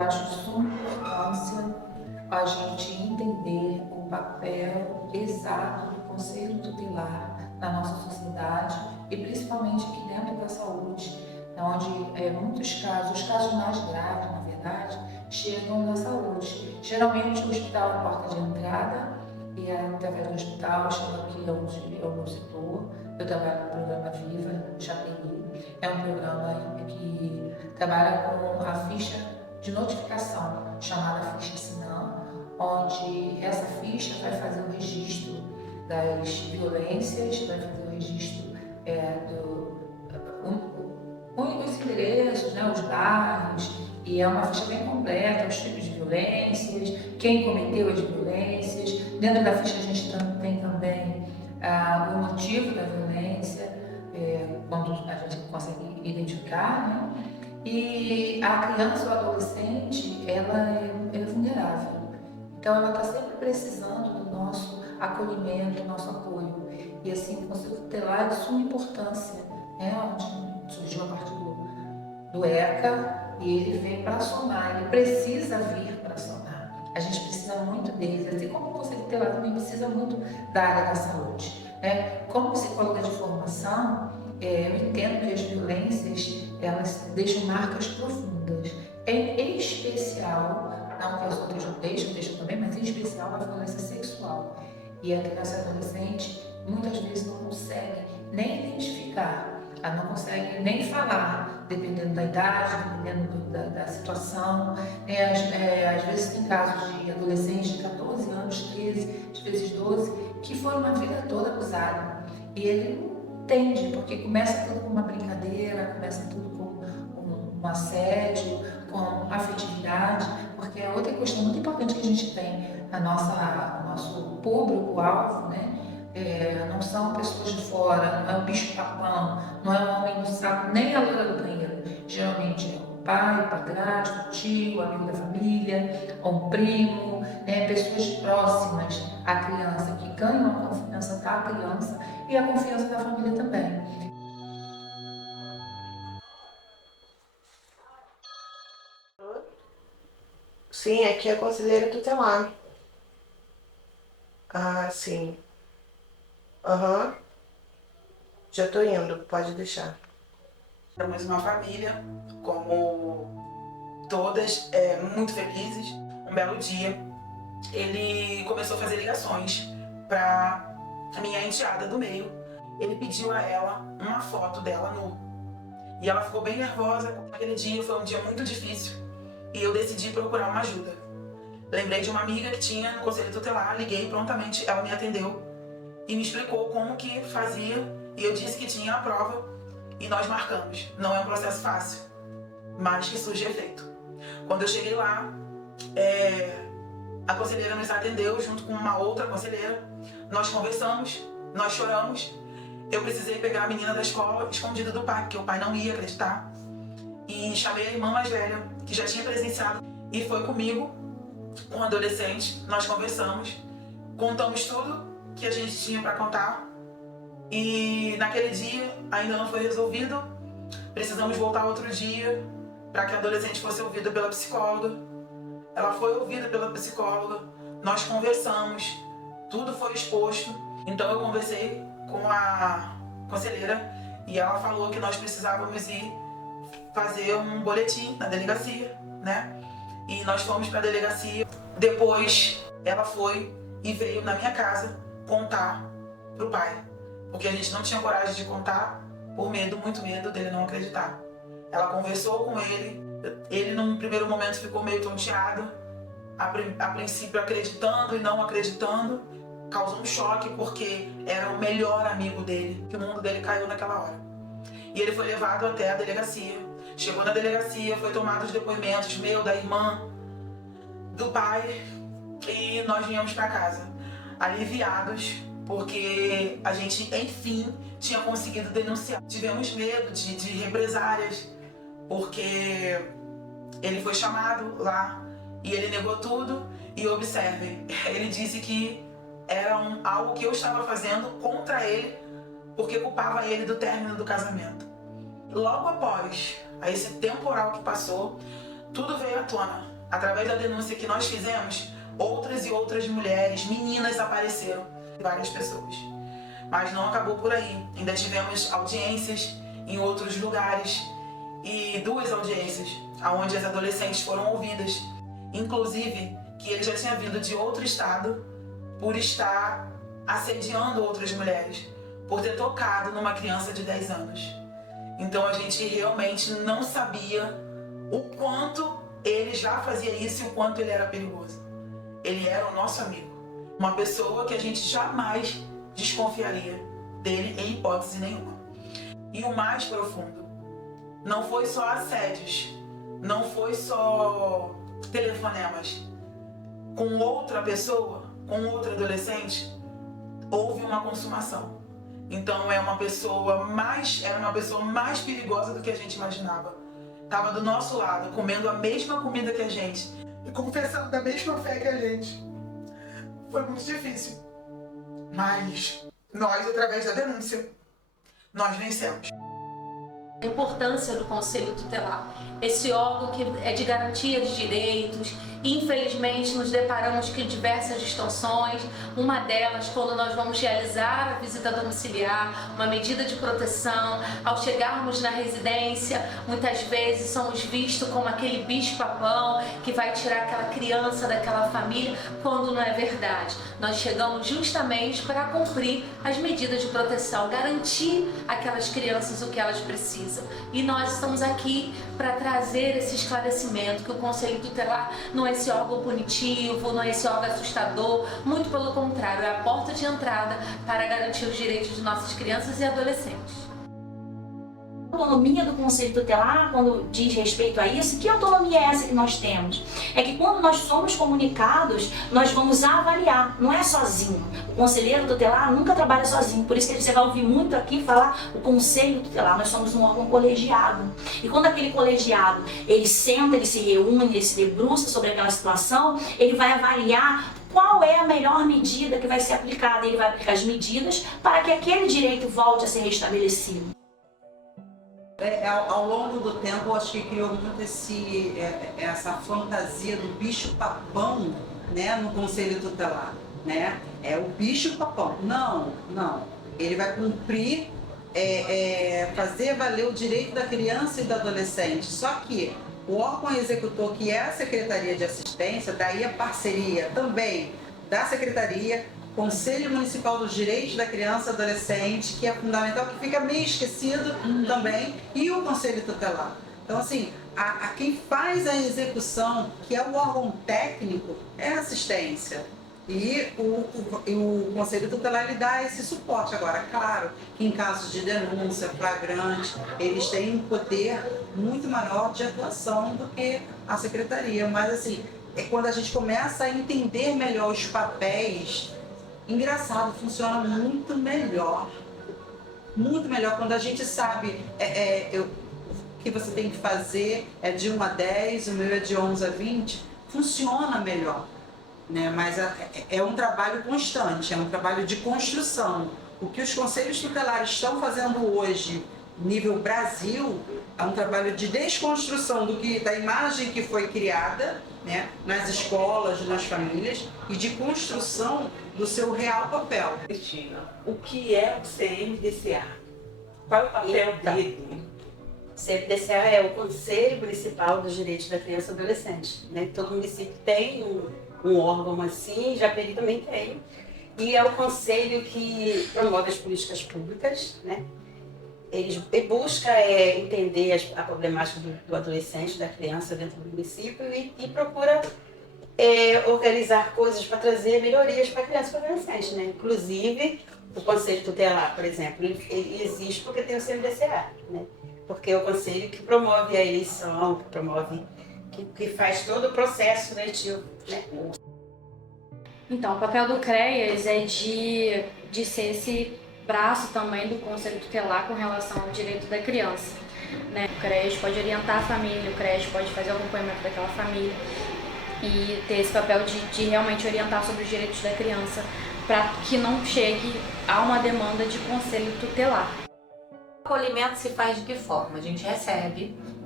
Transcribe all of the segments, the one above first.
Acho de suma importância a gente entender o papel exato do conselho tutelar na nossa sociedade e principalmente aqui dentro da saúde, onde muitos casos, os casos mais graves, na verdade, chegam na saúde. Geralmente o hospital é a porta de entrada e através do hospital chega aqui ao meu setor. Eu trabalho no programa Viva, Chapeli. É um programa que trabalha com a ficha de notificação, chamada ficha Sinam, onde essa ficha vai fazer o registro das violências, vai fazer o registro dos endereços, né, os bairros, e é uma ficha bem completa, os tipos de violências, quem cometeu as violências. Dentro da ficha a gente tem também o motivo da violência, quando a gente consegue identificar, né? E a criança ou adolescente, ela é vulnerável. Então, ela está sempre precisando do nosso acolhimento, do nosso apoio. E assim, o conselho tutelar é de suma importância, né? Onde surgiu a partir do ECA e ele vem para somar, ele precisa vir para somar. A gente precisa muito dele, assim como o conselho tutelar também precisa muito da área da saúde. Né? Como psicóloga de formação, eu entendo que as violências elas deixam marcas profundas. Em especial, não que as outras não deixam também, mas em especial a violência sexual. E a criança e adolescente muitas vezes não consegue nem identificar, ela não consegue nem falar, dependendo da idade, dependendo da situação. Às vezes tem casos de adolescentes de 14 anos, 13, às vezes 12, que foram a vida toda abusados. E ele não entende, porque começa tudo com uma brincadeira, começa tudo com um assédio, com afetividade, porque é outra questão muito importante que a gente tem, nosso público-alvo, né? Não são pessoas de fora, não é o bicho-papão, não é o homem do saco, nem a loira do banheiro. Geralmente é o pai, o padrasto, o tio, o amigo da família, ou um primo, né? Pessoas próximas à criança, que ganham a confiança da criança e a confiança da família também. Sim, aqui é conselheira tutelar. Ah, sim. Aham. Já tô indo, pode deixar. Éramos uma família, como todas, muito felizes. Um belo dia, ele começou a fazer ligações para a minha enteada do meio. Ele pediu a ela uma foto dela nu. E ela ficou bem nervosa. Aquele dia foi um dia muito difícil e eu decidi procurar uma ajuda. Lembrei de uma amiga que tinha no conselho tutelar, liguei prontamente, ela me atendeu e me explicou como que fazia, e eu disse que tinha a prova e nós marcamos. Não é um processo fácil, mas que surge efeito. Quando eu cheguei lá, a conselheira nos atendeu junto com uma outra conselheira, nós conversamos, nós choramos. Eu precisei pegar a menina da escola escondida do pai, porque o pai não ia acreditar, e chamei a irmã mais velha, que já tinha presenciado, e foi comigo, com o adolescente. Nós conversamos, contamos tudo que a gente tinha para contar, e naquele dia ainda não foi resolvido. Precisamos voltar outro dia para que a adolescente fosse ouvida pela psicóloga. Ela foi ouvida pela psicóloga, nós conversamos, tudo foi exposto. Então eu conversei com a conselheira e ela falou que nós precisávamos ir fazer um boletim na delegacia, né? E nós fomos para a delegacia. Depois ela foi e veio na minha casa contar pro pai, porque a gente não tinha coragem de contar por medo, muito medo dele não acreditar. Ela conversou com ele, ele num primeiro momento ficou meio tonteado, a princípio acreditando e não acreditando, causou um choque porque era o melhor amigo dele, que o mundo dele caiu naquela hora. E ele foi levado até a delegacia. Chegou na delegacia, foi tomado os depoimentos meu, da irmã, do pai, e nós viemos para casa, aliviados, porque a gente, enfim, tinha conseguido denunciar. Tivemos medo de represálias, porque ele foi chamado lá e ele negou tudo. E observem, ele disse que era algo que eu estava fazendo contra ele, porque culpava ele do término do casamento. Logo após esse temporal que passou, tudo veio à tona. através da denúncia que nós fizemos, outras e outras mulheres, meninas apareceram, várias pessoas. Mas não acabou por aí. Ainda tivemos audiências em outros lugares e 2 audiências onde as adolescentes foram ouvidas. Inclusive, que ele já tinha vindo de outro estado por estar assediando outras mulheres, por ter tocado numa criança de 10 anos. Então a gente realmente não sabia o quanto ele já fazia isso e o quanto ele era perigoso. Ele era o nosso amigo, uma pessoa que a gente jamais desconfiaria dele em hipótese nenhuma. E o mais profundo, não foi só assédios, não foi só telefonemas. Com outra pessoa, com outra adolescente, houve uma consumação. Então era uma pessoa mais perigosa do que a gente imaginava. Estava do nosso lado, comendo a mesma comida que a gente e confessando da mesma fé que a gente. Foi muito difícil. Mas nós, através da denúncia, nós vencemos. A importância do Conselho Tutelar, esse órgão que é de garantia de direitos. Infelizmente, nos deparamos com diversas distorções, uma delas quando nós vamos realizar a visita domiciliar, uma medida de proteção. Ao chegarmos na residência, muitas vezes somos vistos como aquele bicho-papão que vai tirar aquela criança daquela família, quando não é verdade. Nós chegamos justamente para cumprir as medidas de proteção, garantir àquelas crianças o que elas precisam. E nós estamos aqui para trazer esse esclarecimento, que o Conselho Tutelar não é esse órgão punitivo, não é esse órgão assustador, muito pelo contrário, é a porta de entrada para garantir os direitos de nossas crianças e adolescentes. A autonomia do Conselho Tutelar, quando diz respeito a isso, que autonomia é essa que nós temos? É que quando nós somos comunicados, nós vamos avaliar, não é sozinho. O Conselheiro Tutelar nunca trabalha sozinho, por isso que você vai ouvir muito aqui falar o Conselho Tutelar, nós somos um órgão colegiado. E quando aquele colegiado, ele senta, ele se reúne, ele se debruça sobre aquela situação, ele vai avaliar qual é a melhor medida que vai ser aplicada. Ele vai aplicar as medidas para que aquele direito volte a ser restabelecido. Ao longo do tempo, eu acho que criou muito essa fantasia do bicho-papão, né, no Conselho Tutelar, né? É o bicho-papão. Não. Ele vai cumprir, fazer valer o direito da criança e do adolescente. Só que o órgão executor, que é a Secretaria de Assistência, daí a parceria também da Secretaria, Conselho Municipal dos Direitos da Criança e Adolescente, que é fundamental, que fica meio esquecido também, e o Conselho Tutelar. Então, assim, quem faz a execução, que é o órgão técnico, é a assistência. E o Conselho Tutelar ele dá esse suporte. Agora, claro que em casos de denúncia, flagrante, eles têm um poder muito maior de atuação do que a Secretaria. Mas, assim, é quando a gente começa a entender melhor os papéis. Engraçado, funciona muito melhor quando a gente sabe o que você tem que fazer é de 1 a 10, o meu é de 11 a 20, funciona melhor, né? Mas é um trabalho constante, é um trabalho de construção. O que os conselhos tutelares estão fazendo hoje, nível Brasil, é um trabalho de desconstrução da imagem que foi criada, né, nas escolas, nas famílias, e de construção do seu real papel. Cristina, o que é o CMDCA? Qual é o papel dele? O CMDCA é o Conselho Municipal dos Direitos da Criança e Adolescente, né? Todo município tem um órgão assim, Japeri também tem. E é o conselho que promove as políticas públicas, né? Ele busca entender a problemática do adolescente, da criança dentro do município e procura organizar coisas para trazer melhorias para a criança e para o adolescente, né? Inclusive, o Conselho Tutelar, por exemplo, ele existe porque tem o CMDCA, né? Porque é o conselho que promove a eleição, que faz todo o processo eletivo, né? Então, o papel do CREAS é de ser esse braço também do Conselho Tutelar com relação ao direito da criança, né? O CREAS pode orientar a família, o CREAS pode fazer o acompanhamento daquela família e ter esse papel de realmente orientar sobre os direitos da criança para que não chegue a uma demanda de Conselho Tutelar. O acolhimento se faz de que forma? A gente recebe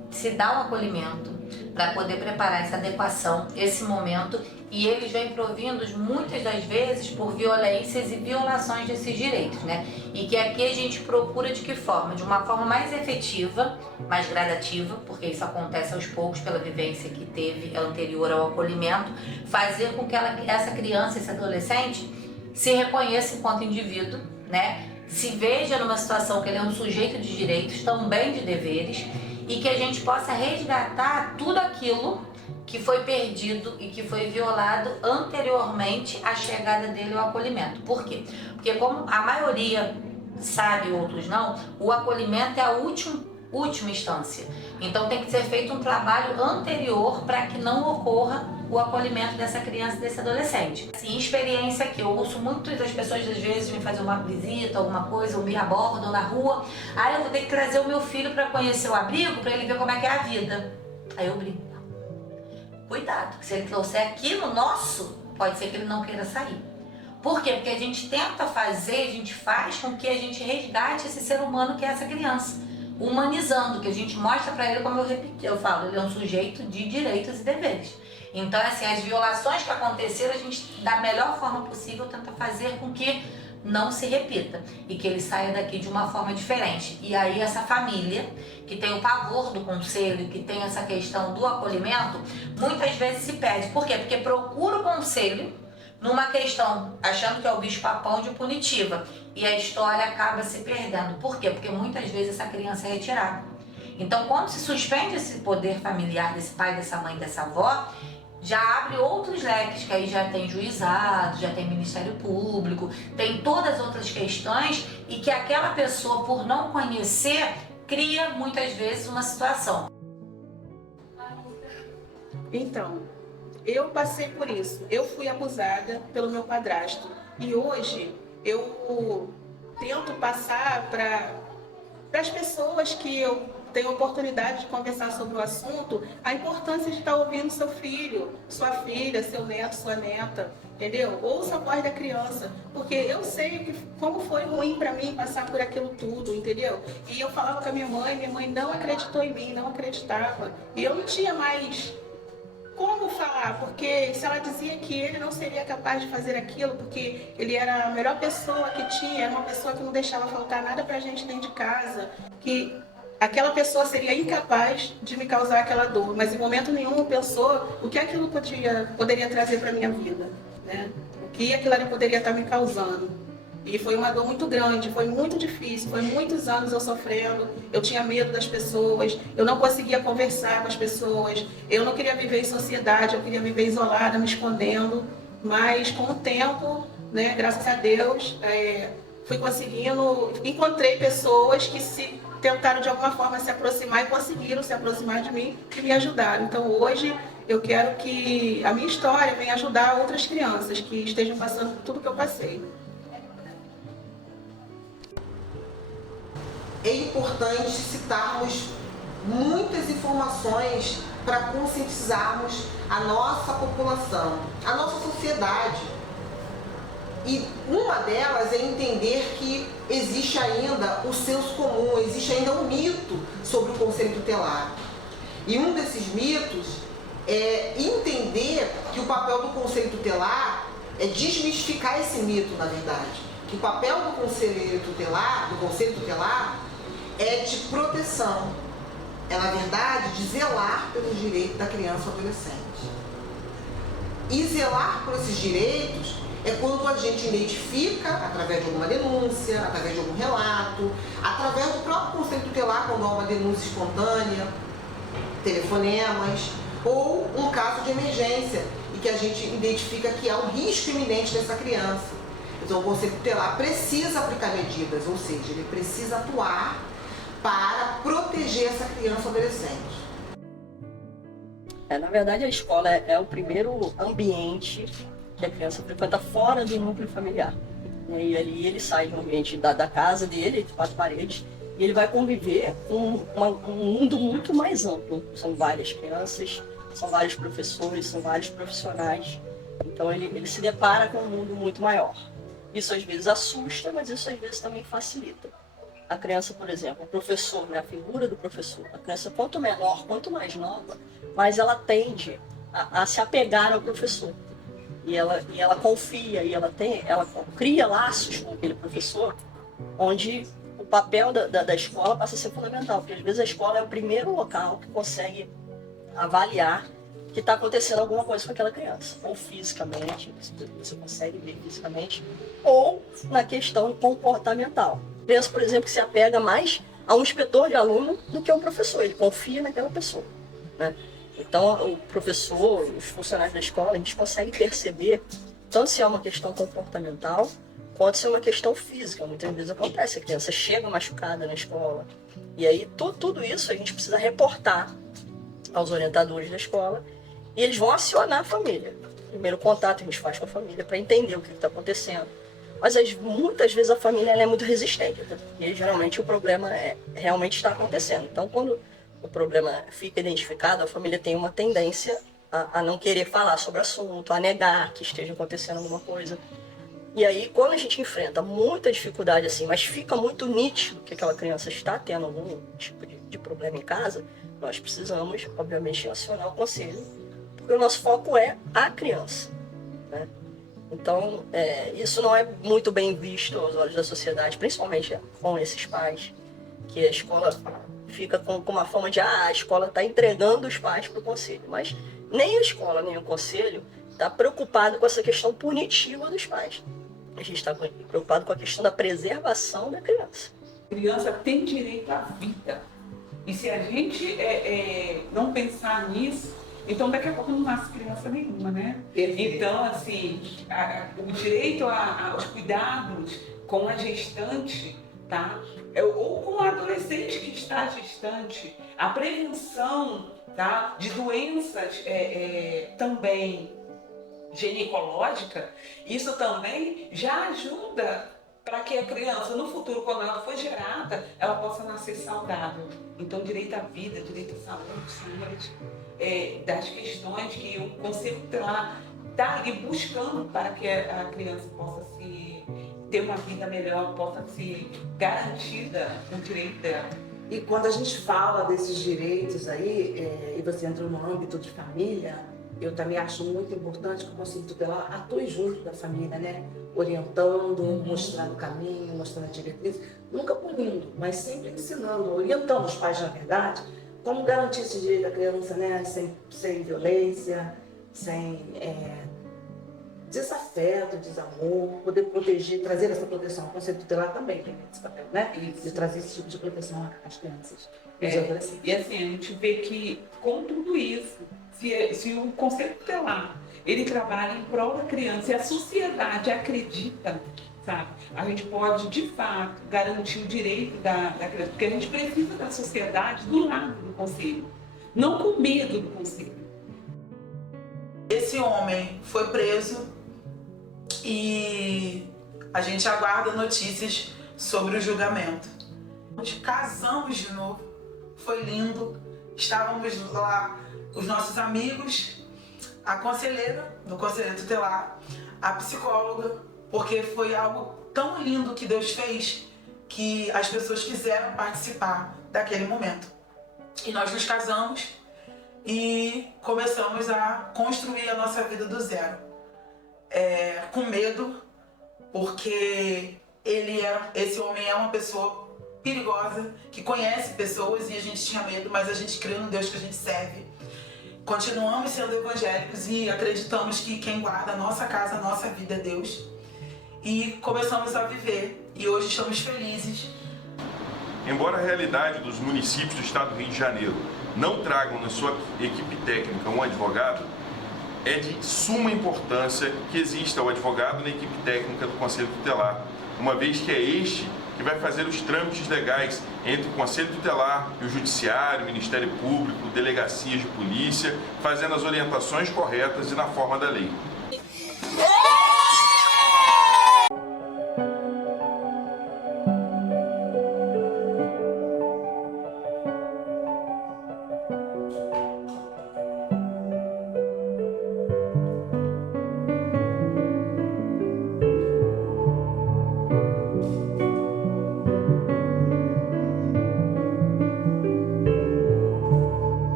se dá um acolhimento para poder preparar essa adequação, esse momento, e eles vêm provindos muitas das vezes por violências e violações desses direitos, né? E que aqui a gente procura de que forma? De uma forma mais efetiva, mais gradativa, porque isso acontece aos poucos pela vivência que teve anterior ao acolhimento, fazer com que essa criança, esse adolescente, se reconheça enquanto indivíduo, né? Se veja numa situação que ele é um sujeito de direitos, também de deveres, e que a gente possa resgatar tudo aquilo que foi perdido e que foi violado anteriormente à chegada dele ao acolhimento. Por quê? Porque como a maioria sabe, outros não, o acolhimento é a última instância. Então tem que ser feito um trabalho anterior para que não ocorra o acolhimento dessa criança, desse adolescente. Assim, experiência que eu ouço muitas das pessoas às vezes me fazer uma visita, alguma coisa, ou me abordam na rua, aí eu vou ter que trazer o meu filho para conhecer o abrigo, para ele ver como é que é a vida. Aí eu brinco. Cuidado, que se ele trouxer aqui no nosso, pode ser que ele não queira sair. Por quê? Porque a gente tenta fazer, a gente faz com que a gente resgate esse ser humano que é essa criança, humanizando, que a gente mostra para ele, como eu falo, ele é um sujeito de direitos e deveres. Então, assim, as violações que aconteceram, a gente, da melhor forma possível, tenta fazer com que não se repita e que ele saia daqui de uma forma diferente. E aí essa família, que tem o pavor do conselho, que tem essa questão do acolhimento, muitas vezes se perde. Por quê? Porque procura o conselho numa questão, achando que é o bicho-papão de punitiva, e a história acaba se perdendo. Por quê? Porque muitas vezes essa criança é retirada. Então, quando se suspende esse poder familiar desse pai, dessa mãe, dessa avó, já abre outros leques, que aí já tem juizado, já tem Ministério Público, tem todas as outras questões, e que aquela pessoa, por não conhecer, cria muitas vezes uma situação. Então, eu passei por isso. Eu fui abusada pelo meu padrasto. E hoje eu tento passar para as pessoas que eu tenho a oportunidade de conversar sobre o assunto, a importância de estar ouvindo seu filho, sua filha, seu neto, sua neta, entendeu? Ouça a voz da criança, porque eu sei como foi ruim para mim passar por aquilo tudo, entendeu? E eu falava com a minha mãe não acreditou em mim, não acreditava. E eu não tinha mais como falar, porque se ela dizia que ele não seria capaz de fazer aquilo, porque ele era a melhor pessoa que tinha, era uma pessoa que não deixava faltar nada pra gente dentro de casa, que aquela pessoa seria incapaz de me causar aquela dor, mas em momento nenhum pensou o que aquilo poderia trazer para minha vida, né? O que aquilo ali poderia estar me causando. E foi uma dor muito grande, foi muito difícil, foi muitos anos eu sofrendo, eu tinha medo das pessoas, eu não conseguia conversar com as pessoas, eu não queria viver em sociedade, eu queria viver isolada, me escondendo, mas com o tempo, né, graças a Deus, fui conseguindo, encontrei pessoas que tentaram de alguma forma se aproximar e conseguiram se aproximar de mim e me ajudaram. Então hoje eu quero que a minha história venha ajudar outras crianças que estejam passando por tudo que eu passei. É importante citarmos muitas informações para conscientizarmos a nossa população, a nossa sociedade. E uma delas é entender que existe ainda o senso comum, existe ainda um mito sobre o conselho tutelar. E um desses mitos é entender que o papel do conselho tutelar é desmistificar esse mito, na verdade. Que o papel do conselho tutelar, é de proteção. É, na verdade, de zelar pelos direitos da criança ou adolescente. E zelar por esses direitos é quando a gente identifica, através de alguma denúncia, através de algum relato, através do próprio conselho tutelar, quando há uma denúncia espontânea, telefonemas, ou um caso de emergência, e que a gente identifica que há um risco iminente dessa criança. Então o conselho tutelar precisa aplicar medidas, ou seja, ele precisa atuar para proteger essa criança ou adolescente. Na verdade, a escola é o primeiro ambiente que a criança frequenta fora do núcleo familiar. E ali ele sai do ambiente da casa dele, de quatro paredes, e ele vai conviver com um mundo muito mais amplo. São várias crianças, são vários professores, são vários profissionais. Então ele se depara com um mundo muito maior. Isso às vezes assusta, mas isso às vezes também facilita. a criança, por exemplo, o professor, né, a figura do professor, a criança quanto menor, quanto mais nova, mais ela tende a se apegar ao professor. E ela confia, e ela cria laços com aquele professor, onde o papel da escola passa a ser fundamental, porque às vezes a escola é o primeiro local que consegue avaliar que está acontecendo alguma coisa com aquela criança, ou fisicamente, você consegue ver fisicamente, ou na questão comportamental. Criança, por exemplo, que se apega mais a um inspetor de aluno do que a um professor, ele confia naquela pessoa, né? Então, o professor, os funcionários da escola, a gente consegue perceber tanto se é uma questão comportamental, quanto se é uma questão física. Muitas vezes acontece, a criança chega machucada na escola, e aí tudo isso a gente precisa reportar aos orientadores da escola, e eles vão acionar a família. O primeiro contato a gente faz com a família para entender o que está acontecendo. Mas muitas vezes a família ela é muito resistente, né? E geralmente o problema realmente está acontecendo. Então, quando o problema fica identificado, a família tem uma tendência a não querer falar sobre o assunto, a negar que esteja acontecendo alguma coisa. E aí, quando a gente enfrenta muita dificuldade assim, mas fica muito nítido que aquela criança está tendo algum tipo de problema em casa, nós precisamos, obviamente, acionar o conselho, porque o nosso foco é a criança, né? Então, isso não é muito bem visto aos olhos da sociedade, principalmente com esses pais, que a escola fica com uma forma de a escola está entregando os pais para o conselho, mas nem a escola, nem o conselho está preocupado com essa questão punitiva dos pais. A gente está preocupado com a questão da preservação da criança. A criança tem direito à vida. E se a gente não pensar nisso, então daqui a pouco não nasce criança nenhuma, né? Então, assim, o direito aos cuidados com a gestante, tá? Ou com o adolescente que está gestante, a prevenção, tá? De doenças também ginecológica, isso também já ajuda para que a criança, no futuro, quando ela for gerada, ela possa nascer saudável. Então, direito à vida, direito à saúde, são das questões que o Conselho está ali buscando para que a criança possa ter uma vida melhor, possa ser garantida o direito dela. E quando a gente fala desses direitos aí, e você entra no âmbito de família, eu também acho muito importante que o Conselho Tutelar atue junto da família, né? Orientando, mostrando o caminho, mostrando a diretriz, nunca punindo, mas sempre ensinando, orientando os pais, na verdade, como garantir esse direito da criança, né? Sem violência, sem desafeto, desamor, poder proteger, trazer essa proteção. O Conselho Tutelar também tem esse papel, né? De trazer esse tipo de proteção às crianças e aos adolescentes. E assim, a gente vê que com tudo isso, se o Conselho Tutelar ele trabalha em prol da criança e a sociedade acredita, sabe? A gente pode, de fato, garantir o direito da criança, porque a gente precisa da sociedade do lado do Conselho, não com medo do Conselho. Esse homem foi preso e a gente aguarda notícias sobre o julgamento. Nós casamos de novo, foi lindo, estávamos lá, os nossos amigos, a conselheira do Conselho Tutelar, a psicóloga, porque foi algo tão lindo que Deus fez que as pessoas quiseram participar daquele momento. E nós nos casamos e começamos a construir a nossa vida do zero. Com medo, porque esse homem é uma pessoa perigosa, que conhece pessoas e a gente tinha medo, mas a gente crê no Deus que a gente serve. Continuamos sendo evangélicos e acreditamos que quem guarda a nossa casa, a nossa vida é Deus. E começamos a viver e hoje estamos felizes. Embora a realidade dos municípios do estado do Rio de Janeiro não tragam na sua equipe técnica um advogado, é de suma importância que exista o advogado na equipe técnica do Conselho Tutelar, uma vez que é este que vai fazer os trâmites legais entre o Conselho Tutelar e o Judiciário, o Ministério Público, delegacias de polícia, fazendo as orientações corretas e na forma da lei.